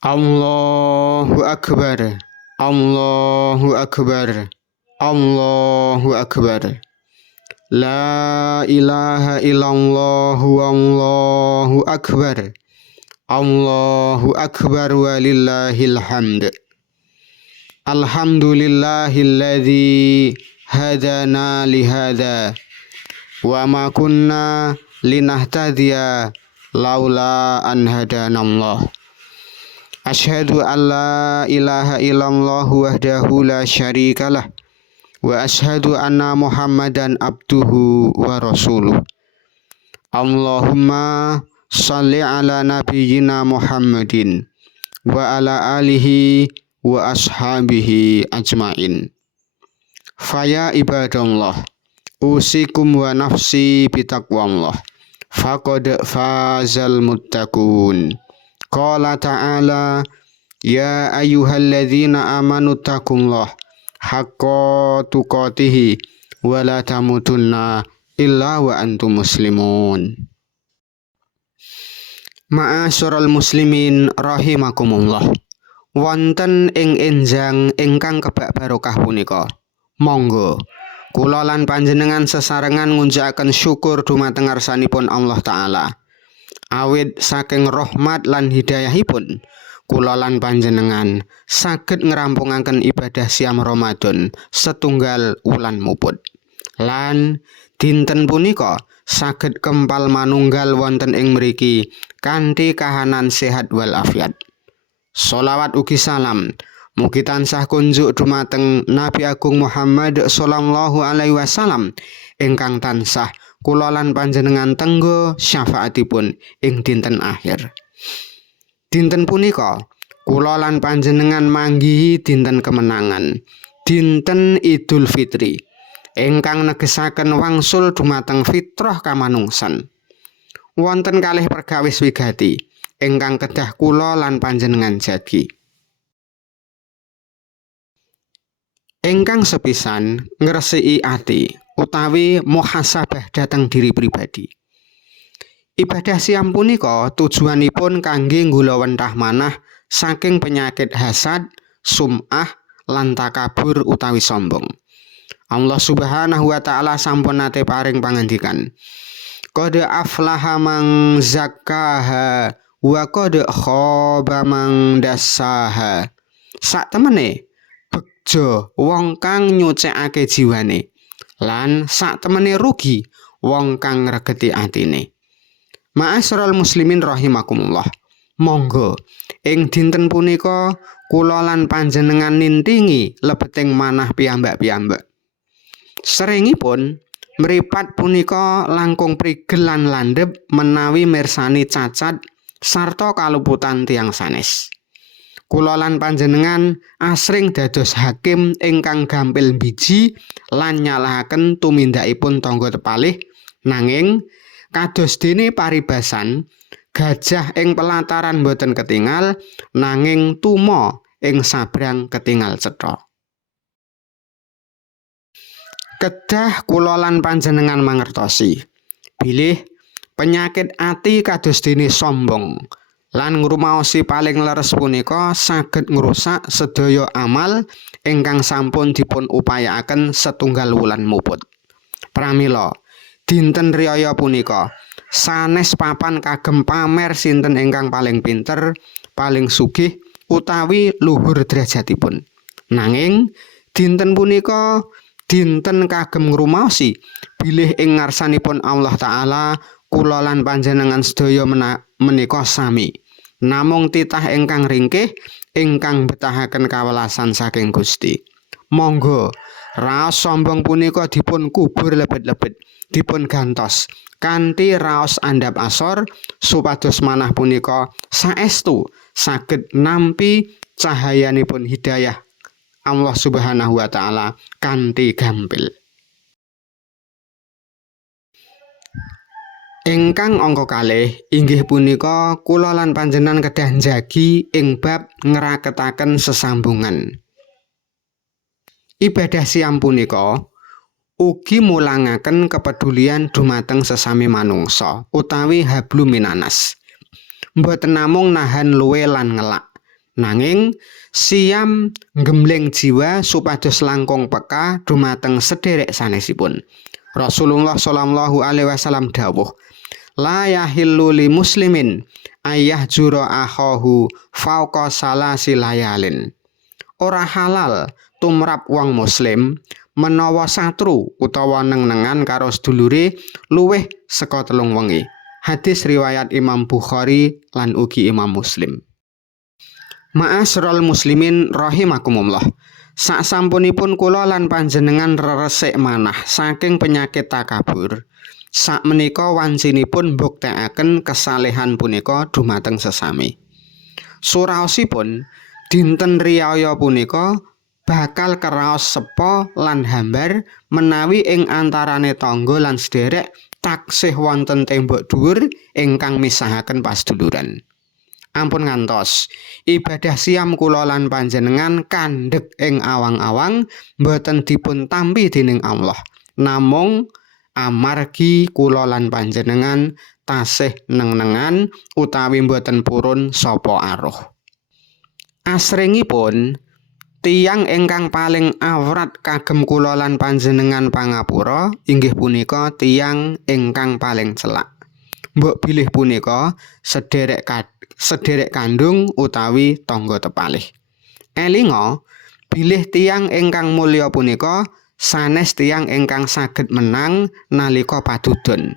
Allahu Akbar, Allahu Akbar, Allahu Akbar. La ilaha illallah wallahu akbar. Allahu akbar walillahil hamd. Alhamdulillahilladzi hadana lihada wa ma kunna linahtadiya laula an hadanallah. Asyhadu an la ilaha illallah wahdahu la syarikalah wa asyhadu anna Muhammadan abduhu wa rasuluh. Allahumma shalli ala nabiyyina Muhammadin wa ala alihi wa ashabihi ajmain. Faya ibadallah, usikum wa nafsi bitaqwallah, faqad fazal muttaqun. Qala ta'ala, ya ayyuhalladzina amanu taqullah haqqa tuqatih wa la tamutunna illa wa antum muslimun. Ma'asyiral muslimin rahimakumullah. Wonten ing enjang ingkang kebak barokah punika, monggo kula lan panjenengan sesarengan ngunjakaken syukur dumateng ngarsanipun Allah taala. Awit saking rahmat lan hidayahipun, kula lan panjenengan saged ngrampungaken ibadah siam Ramadan setunggal wulan muput. Lan dinten punika saged kempal manunggal wonten ing mriki kanthi kahanan sehat wal afiat. Sholawat ugi salam mugi tansah kunjuk dumateng Nabi Agung Muhammad sallallahu alaihi wasallam ingkang tansah kula lan panjenengan tenggo syafaatipun ing dinten akhir. Dinten punika kula lan panjenengan manggihi dinten kemenangan, dinten Idul Fitri ingkang negesaken wangsul dumateng fitrah kamanungsan. Wonten kalih perkawis wigati ingkang kedah kula lan panjenengan jagi. Ingkang sepisan ngresiki ati utawi muhasabah dhateng diri pribadi. Ibadah siam punika tujuanipun kangge nggula wentah manah saking penyakit hasad, sum'ah, lan takabur utawi sombong. Allah Subhanahu wa taala sampun nate paring pangandikan, qad aflaha man zakkaha wa qad khaba man dassaha. Sak temene bejo wong kang nyucikake jiwane, lan sak temene rugi wong kang ngregeti atine. Ma'asyiral muslimin rahimakumullah. Monggo ing dinten punika kula lan panjenengan nintingi lebeting manah piyambak-piyambak. Seringipun mripat punika langkung prigel lan landhep menawi mirsani cacat sarta kaluputan tiyang sanes. Kula lan panjenengan asring dados hakim ingkang gampil biji lan nyalahaken tumindakipun tangga tepalih, nanging kados dene paribasan gajah ing pelataran boten ketingal, nanging tuma ing sabrang ketingal cetha. Kedah kula lan panjenengan mangertosi bilih penyakit ati kados dene sombong lan ngrumaosi paling leres punika saged ngrusak sedaya amal ingkang sampun dipun upayakaken setunggal wulan muput. Pramila dinten riyaya punika sanes papan kagem pamer sinten ingkang paling pinter, paling sugih utawi luhur derajatipun. Nanging dinten punika dinten kagem ngrumaosi bilih ing ngarsanipun Allah taala kula lan panjenengan sedaya menika sami namung titah ingkang ringkih ingkang betahaken kawelasan saking Gusti. Monggo raos sombong punika dipun kubur lebet-lebet, dipun gantos kanthi raos andhap asor supados manah punika saestu saged nampi cahayanipun hidayah Allah Subhanahu wa taala kanthi gampil. Ingkang angka kalih inggih punika kula lan panjenengan kedah njagi ing bab ngraketaken sesambungan. Ibadah siam punika ugi mulangaken kepedulian dumateng sesami manungsa utawi hablum minanas. Mboten namung nahan luwe lan ngelak, Nanging siam nggembling jiwa supados langkung peka dumateng sederek sanesipun. Rasulullah sallallahu alaihi wasallam dawuh, la yahillu li muslimin ayah jura akhahu fauqa salasi layalin. Ora halal tumrap wong muslim menawa satru utawa neng-nengan karo sedulure luwih saka 3 wengi. Hadis riwayat Imam Bukhari lan ugi Imam Muslim. Ma'asyiral muslimin rahimakumullah. Saksampunipun kula lan panjenengan reresik manah saking penyakit takabur, sakmenika wancinipun mbuktekaken kesalehan punika dumateng sesami. Suraosipun dinten riyaya punika bakal keraos sepa lan hambar menawi ing antarane tangga lan sederek taksih wonten tembok dhuwur ingkang misahaken pasduluran. Ampun ngantos ibadah siam kula lan panjenengan kandhek ing awang-awang boten dipun tampi dening Allah, namung amargi kula lan panjenengan tasih neng-nengan utawi boten purun sapa aruh. Asringipun tiyang ingkang paling awrat kagem kula lan panjenengan pangapura inggih punika tiyang ingkang paling celak. Mbok bilih punika sederek kandung utawi tangga tepalih. Elinga bilih tiyang ingkang mulya punika sanes tiyang ingkang saged menang nalika padudon.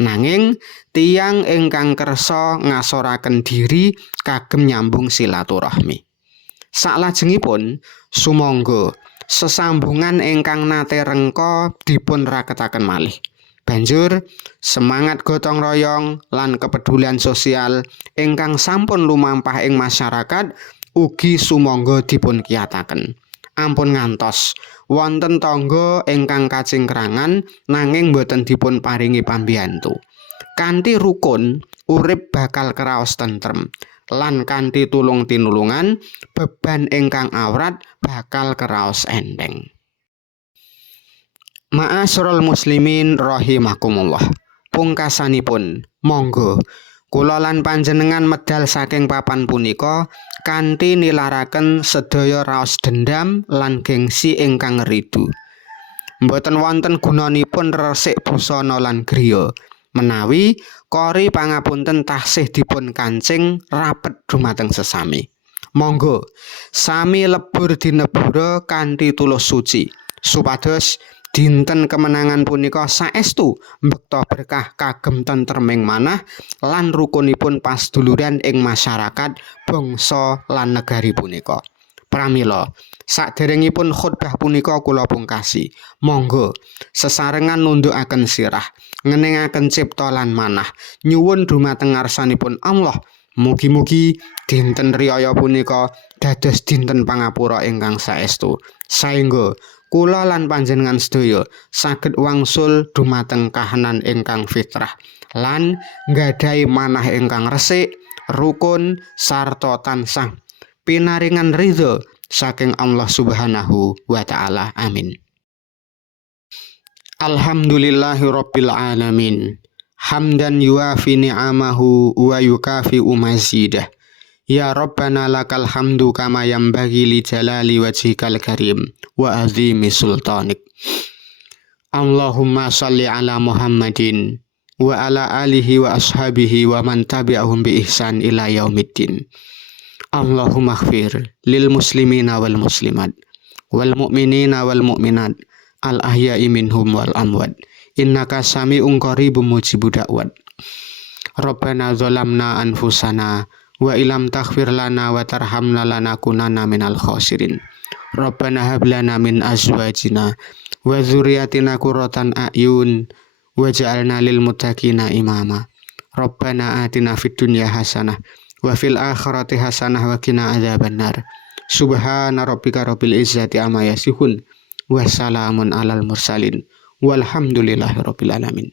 Nanging tiyang ingkang kersa ngasoraken diri kagem nyambung silaturahmi. Salajengipun sumangga sesambungan ingkang nate rengka dipun raketaken malih. Banjur semangat gotong royong lan kepedulian sosial ingkang sampun lumampah ing masyarakat ugi sumangga dipun kiyataken. Ampun ngantos wonten tangga ingkang kacingkrangan nanging boten dipun paringi pambiyantu. Kanthi rukun urip bakal kraos tentrem lan kanthi tulung tinulungan beban ingkang awrat bakal kraos enteng. Ma'asyiral muslimin rahimakumullah. Pungkasanipun, monggo kula lan panjenengan medal saking papan punika kanthi nilaraken sedaya raos dendam lan gengsi ingkang ridu. Mboten wonten gunanipun resik busana lan griya menawi kori pangapunten taksih dipun kancing rapet dumateng sesami. Monggo sami lebur dinebura kanthi tulus suci supados dinten kemenangan punika saestu mbekta berkah kagem tentreming manah lan rukunipun pasduluran ing masyarakat bangsa lan negari punika. Pramila saderengipun khotbah punika kula pungkasi, monggo sesarengan nundhukaken sirah, ngeningaken cipta lan manah, nyuwun dumateng ngarsanipun Allah. Mugi-mugi dinten riyaya punika dados dinten pangapura ingkang saestu, saengga kula lan panjenengan sedaya saged wangsul dumateng kahanan ingkang fitrah lan nggadahi manah ingkang resik, rukun sarta tansah pinaringan ridho saking Allah Subhanahu wa taala. Amin. Alhamdulillahirabbil alamin. Hamdan yuafi ni'amahu wa yukafi'u mazidah. Ya Rabbana lakal hamdu kama yanbaghi li jalali wajhikal karim wa azimi sultanik. Allahumma salli ala Muhammadin wa ala alihi wa ashabihi wa man tabi'ahum bi ihsan ila yaumiddin. Allahumma ighfir lil muslimina wal muslimat wal mu'minina wal mu'minat al ahya'i minhum wal amwat. Innaka sami'un qaribun mujibud da'wat. Rabbana zalamna anfusana wa ilam taghfir lana wa tarhamna lanakunanna minal khasirin. Rabbana hab lana min azwajina wa dzurriyyatina qurratan a'yun waj'alna lil muttaqina imama. Rabbana atina fid dunya hasanah wa fil akhirati hasanah wa qina adzabannar. Subhana rabbika rabbil izzati amma yasifun wa salamun alal mursalin walhamdulillahi rabbil alamin.